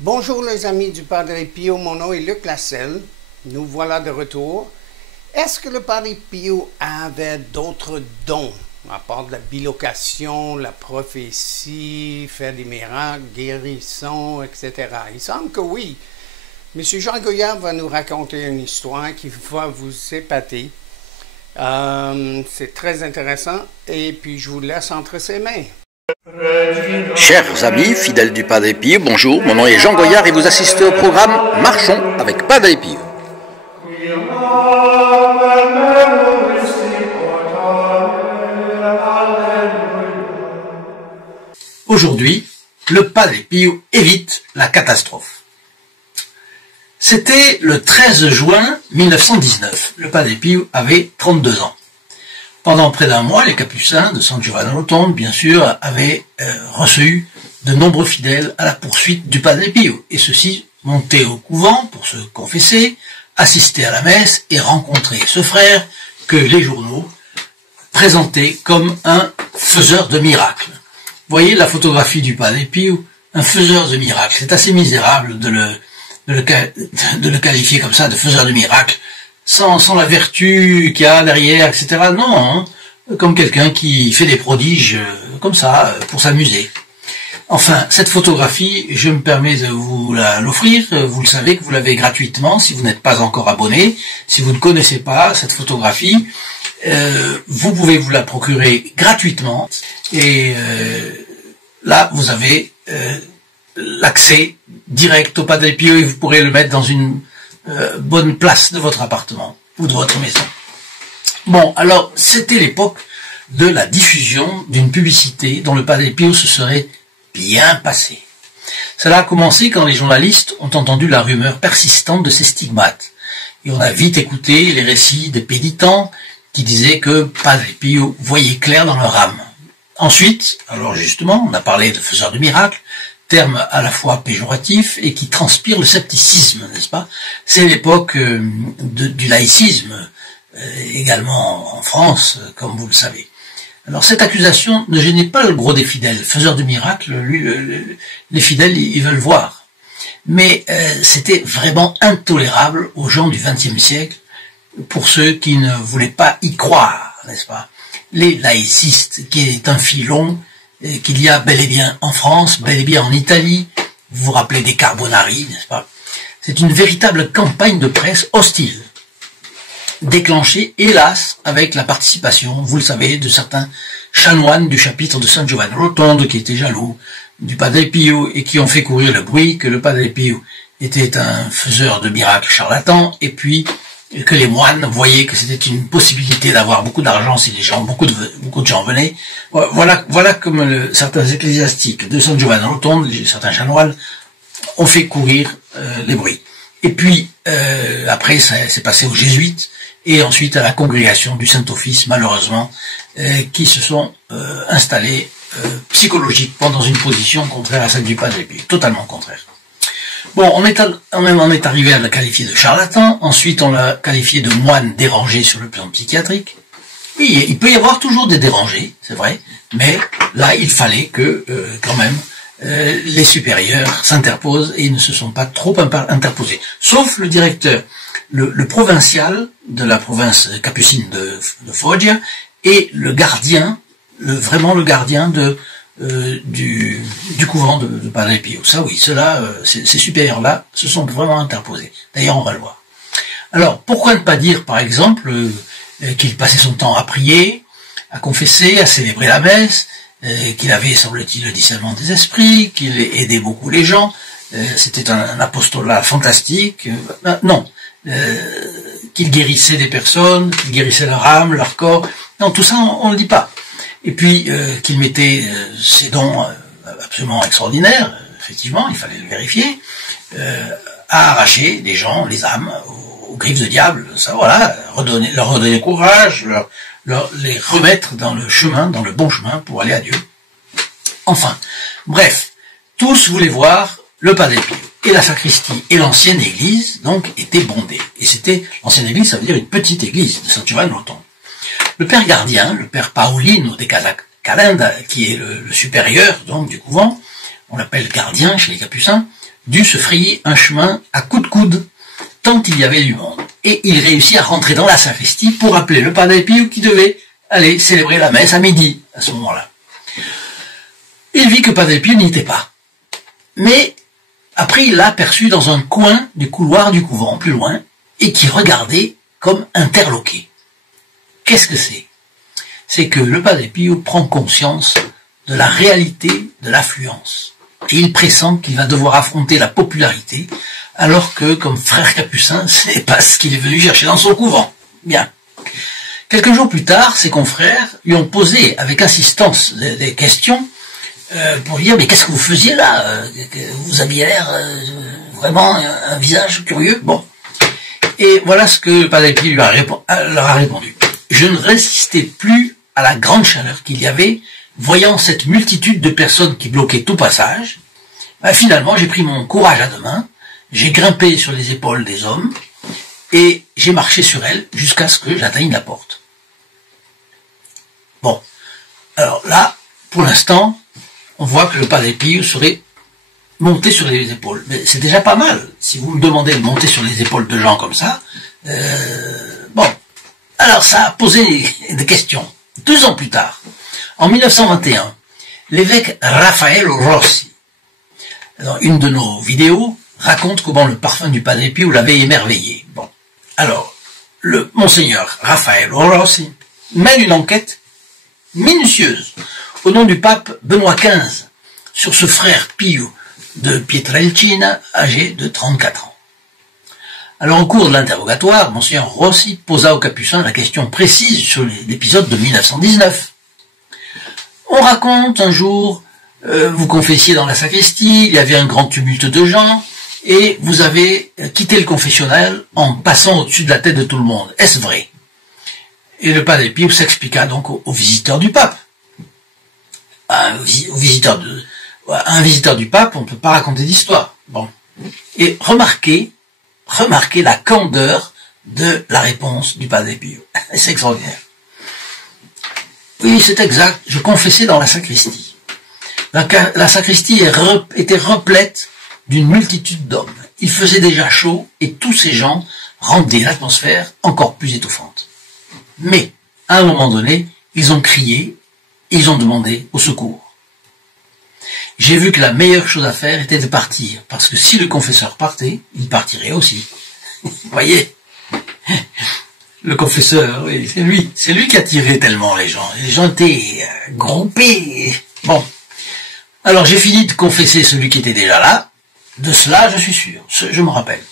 Bonjour les amis du Padre Pio, mon nom est Luc Lasselle. Nous voilà de retour. Est-ce que le Padre Pio avait d'autres dons, à part de la bilocation, la prophétie, faire des miracles, guérison, etc.? Il semble que oui. Monsieur Jean Goyard va nous raconter une histoire qui va vous épater. C'est très intéressant et puis je vous laisse entre ses mains. Chers amis, fidèles du Padre Pio, bonjour, mon nom est Jean Goyard et vous assistez au programme Marchons avec Padre Pio. Aujourd'hui, le Padre Pio évite la catastrophe. C'était le 13 juin 1919. Le Padre Pio avait 32 ans. Pendant près d'un mois, les capucins de San Giovanni Rotondo, bien sûr, avaient reçu de nombreux fidèles à la poursuite du Padre Pio. Et ceux-ci montaient au couvent pour se confesser, assister à la messe et rencontrer ce frère que les journaux présentaient comme un faiseur de miracles. Vous voyez la photographie du Padre Pio, un faiseur de miracles. C'est assez misérable de le qualifier comme ça, de faiseur de miracles, sans la vertu qu'il y a derrière, etc. Non, hein, comme quelqu'un qui fait des prodiges comme ça, pour s'amuser. Enfin, cette photographie, je me permets de vous l'offrir. Vous le savez que vous l'avez gratuitement si vous n'êtes pas encore abonné. Si vous ne connaissez pas cette photographie, vous pouvez vous la procurer gratuitement. Et là, vous avez l'accès direct au Padre Pio et vous pourrez le mettre dans une bonne place de votre appartement ou de votre maison. Bon, alors, c'était l'époque de la diffusion d'une publicité dont le Padre Pio se serait bien passé. Cela a commencé quand les journalistes ont entendu la rumeur persistante de ces stigmates. Et on a vite écouté les récits des pénitents qui disaient que Padre Pio voyait clair dans leur âme. Ensuite, alors justement, on a parlé de faiseurs de miracles, terme à la fois péjoratif et qui transpire le scepticisme, n'est-ce pas? C'est l'époque du laïcisme, également en France, comme vous le savez. Alors cette accusation ne gênait pas le gros des fidèles. Faiseurs de miracles, les fidèles, ils veulent voir. Mais c'était vraiment intolérable aux gens du XXe siècle, pour ceux qui ne voulaient pas y croire, n'est-ce pas? Les laïcistes, qui est un filon qu'il y a bel et bien en France, bel et bien en Italie. Vous vous rappelez des Carbonari, n'est-ce pas? C'est une véritable campagne de presse hostile, déclenchée, hélas, avec la participation, vous le savez, de certains chanoines du chapitre de San Giovanni Rotondo qui étaient jaloux du Padre Pio et qui ont fait courir le bruit que le Padre Pio était un faiseur de miracles charlatan et puis que les moines voyaient que c'était une possibilité d'avoir beaucoup d'argent si les gens, beaucoup de gens venaient. Voilà comme certains ecclésiastiques de San Giovanni Rotondo, certains chanoines, ont fait courir les bruits. Et puis, après, ça s'est passé aux jésuites, et ensuite à la congrégation du Saint-Office, malheureusement, qui se sont installés psychologiquement dans une position contraire à celle du Padre Pio, totalement contraire. Bon, on est arrivé à la qualifier de charlatan, ensuite on l'a qualifié de moine dérangé sur le plan psychiatrique. Oui, il peut y avoir toujours des dérangés, c'est vrai, mais là il fallait que, quand même, les supérieurs s'interposent et ils ne se sont pas trop interposés. Sauf le directeur, le provincial de la province capucine de Foggia et le gardien, vraiment le gardien du couvent de Padre Pio. Ça oui, ces supérieurs-là se sont vraiment interposés. D'ailleurs, on va le voir. Alors, pourquoi ne pas dire, par exemple, qu'il passait son temps à prier, à confesser, à célébrer la messe, qu'il avait, semble-t-il, le discernement des esprits, qu'il aidait beaucoup les gens, c'était un apostolat fantastique, non, qu'il guérissait des personnes, qu'il guérissait leur âme, leur corps, non, tout ça, on ne le dit pas. Et puis, qu'il mettait ses dons absolument extraordinaires, effectivement, il fallait le vérifier, à arracher les gens, les âmes, aux griffes de diable, ça voilà, leur redonner courage, les remettre dans le chemin, dans le bon chemin pour aller à Dieu. Enfin, bref, tous voulaient voir le Padre Pio. Et la sacristie et l'ancienne église, donc, étaient bondées. Et c'était, l'ancienne église, ça veut dire une petite église de San Giovanni Rotondo. Le père gardien, le père Paolino de Calenda, qui est le supérieur, donc, du couvent, on l'appelle gardien chez les capucins, dut se frayer un chemin à coups de coude, tant il y avait du monde. Et il réussit à rentrer dans la sacristie pour appeler le Padre Pio qui devait aller célébrer la messe à midi, à ce moment-là. Il vit que Padre Pio n'y était pas. Mais après, il l'a aperçu dans un coin du couloir du couvent, plus loin, et qui regardait comme interloqué. Qu'est-ce que c'est? C'est que le Padre Pio prend conscience de la réalité de l'affluence. Et il pressent qu'il va devoir affronter la popularité, alors que, comme frère capucin, c'est pas ce qu'il est venu chercher dans son couvent. Bien. Quelques jours plus tard, ses confrères lui ont posé avec insistance des questions pour lui dire « Mais qu'est-ce que vous faisiez là? Vous aviez l'air vraiment un visage curieux. » Bon. Et voilà ce que Padre Pio leur a répondu. « Je ne résistais plus à la grande chaleur qu'il y avait, voyant cette multitude de personnes qui bloquaient tout passage. Finalement, j'ai pris mon courage à deux mains, j'ai grimpé sur les épaules des hommes, et j'ai marché sur elles jusqu'à ce que j'atteigne la porte. » Bon. Alors là, pour l'instant, on voit que le Padre Pio serait monté sur les épaules. Mais c'est déjà pas mal. Si vous me demandez de monter sur les épaules de gens comme ça, bon. Alors ça a posé des questions. 2 ans plus tard, en 1921, l'évêque Raffaello Rossi, dans une de nos vidéos, raconte comment le parfum du Padre Pio l'avait émerveillé. Bon. Alors, le monseigneur Raffaello Rossi mène une enquête minutieuse au nom du pape Benoît XV sur ce frère Pio de Pietrelcina, âgé de 34 ans. Alors, au cours de l'interrogatoire, monseigneur Rossi posa au capucin la question précise sur l'épisode de 1919. On raconte un jour, vous confessiez dans la sacristie, il y avait un grand tumulte de gens, et vous avez quitté le confessionnal en passant au-dessus de la tête de tout le monde. Est-ce vrai? Et le Padre Pio s'expliqua donc aux visiteurs du pape. Un visiteur du pape, on ne peut pas raconter d'histoire. Bon. Et remarquez la candeur de la réponse du Padre Pio. C'est extraordinaire. Oui, c'est exact. Je confessais dans la sacristie. La sacristie était replète d'une multitude d'hommes. Il faisait déjà chaud et tous ces gens rendaient l'atmosphère encore plus étouffante. Mais, à un moment donné, ils ont crié et ils ont demandé au secours. J'ai vu que la meilleure chose à faire était de partir, parce que si le confesseur partait, il partirait aussi. Vous voyez? Le confesseur, oui, c'est lui qui attirait tellement les gens. Les gens étaient groupés. Bon. Alors j'ai fini de confesser celui qui était déjà là. De cela, je suis sûr. Je me rappelle.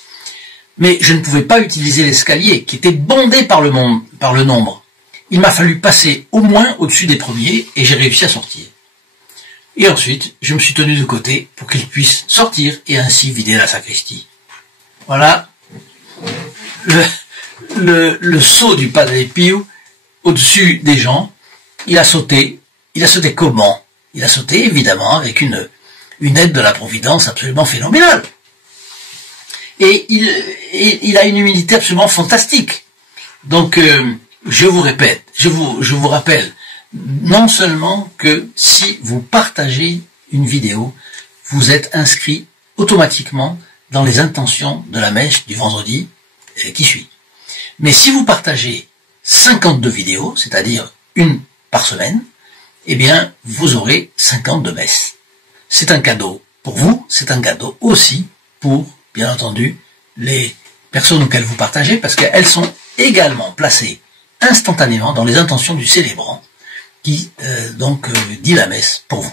Mais je ne pouvais pas utiliser l'escalier, qui était bondé par le nombre. Il m'a fallu passer au moins au-dessus des premiers, et j'ai réussi à sortir. Et ensuite, je me suis tenu de côté pour qu'il puisse sortir et ainsi vider la sacristie. Voilà le saut du Padre Pio au-dessus des gens. Il a sauté comment? Il a sauté évidemment avec une aide de la Providence absolument phénoménale. Et il a une humilité absolument fantastique. Donc, je vous répète, je vous rappelle, non seulement que si vous partagez une vidéo, vous êtes inscrit automatiquement dans les intentions de la messe du vendredi qui suit. Mais si vous partagez 52 vidéos, c'est-à-dire une par semaine, eh bien, vous aurez 52 messes. C'est un cadeau pour vous, c'est un cadeau aussi pour, bien entendu, les personnes auxquelles vous partagez, parce qu'elles sont également placées instantanément dans les intentions du célébrant, qui dit la messe pour vous.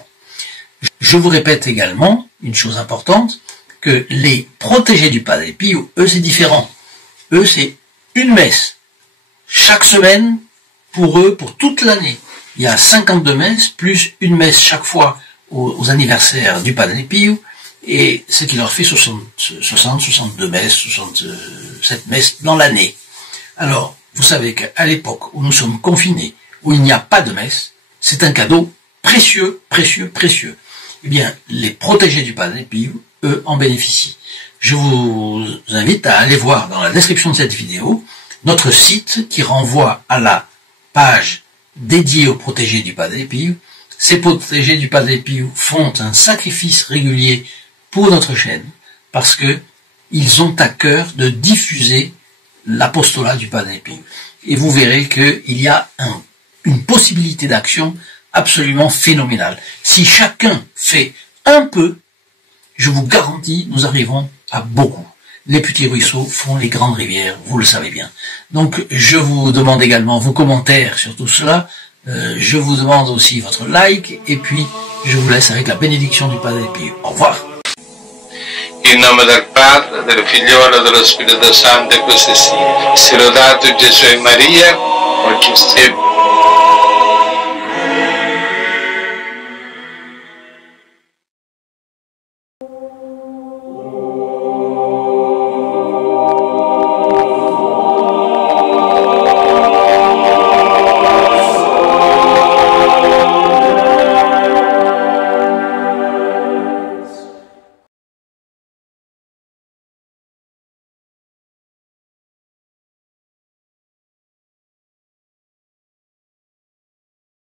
Je vous répète également une chose importante, que les protégés du Padre Pio, eux c'est différent. Eux c'est une messe chaque semaine pour eux, pour toute l'année. Il y a 52 messes, plus une messe chaque fois aux anniversaires du Padre Pio, et ce qui leur fait 62 messes, 67 messes dans l'année. Alors, vous savez qu'à l'époque où nous sommes confinés, où il n'y a pas de messe, c'est un cadeau précieux, précieux, précieux. Eh bien, les protégés du Padre Pio, eux, en bénéficient. Je vous invite à aller voir dans la description de cette vidéo notre site qui renvoie à la page dédiée aux protégés du Padre Pio. Ces protégés du Padre Pio font un sacrifice régulier pour notre chaîne. parce que ils ont à cœur de diffuser l'apostolat du Padre Pio. Et vous verrez qu'il y a une possibilité d'action absolument phénoménale. Si chacun fait un peu, je vous garantis, nous arriverons à beaucoup. Les petits ruisseaux font les grandes rivières, vous le savez bien. Donc, je vous demande également vos commentaires sur tout cela. Je vous demande aussi votre like. Et puis, je vous laisse avec la bénédiction du Padre Pio. Au revoir. In nome del Padre, del Figliolo e dello Spirito Santo, e così sia. Sia lodato Gesù e Maria, oggi e sempre.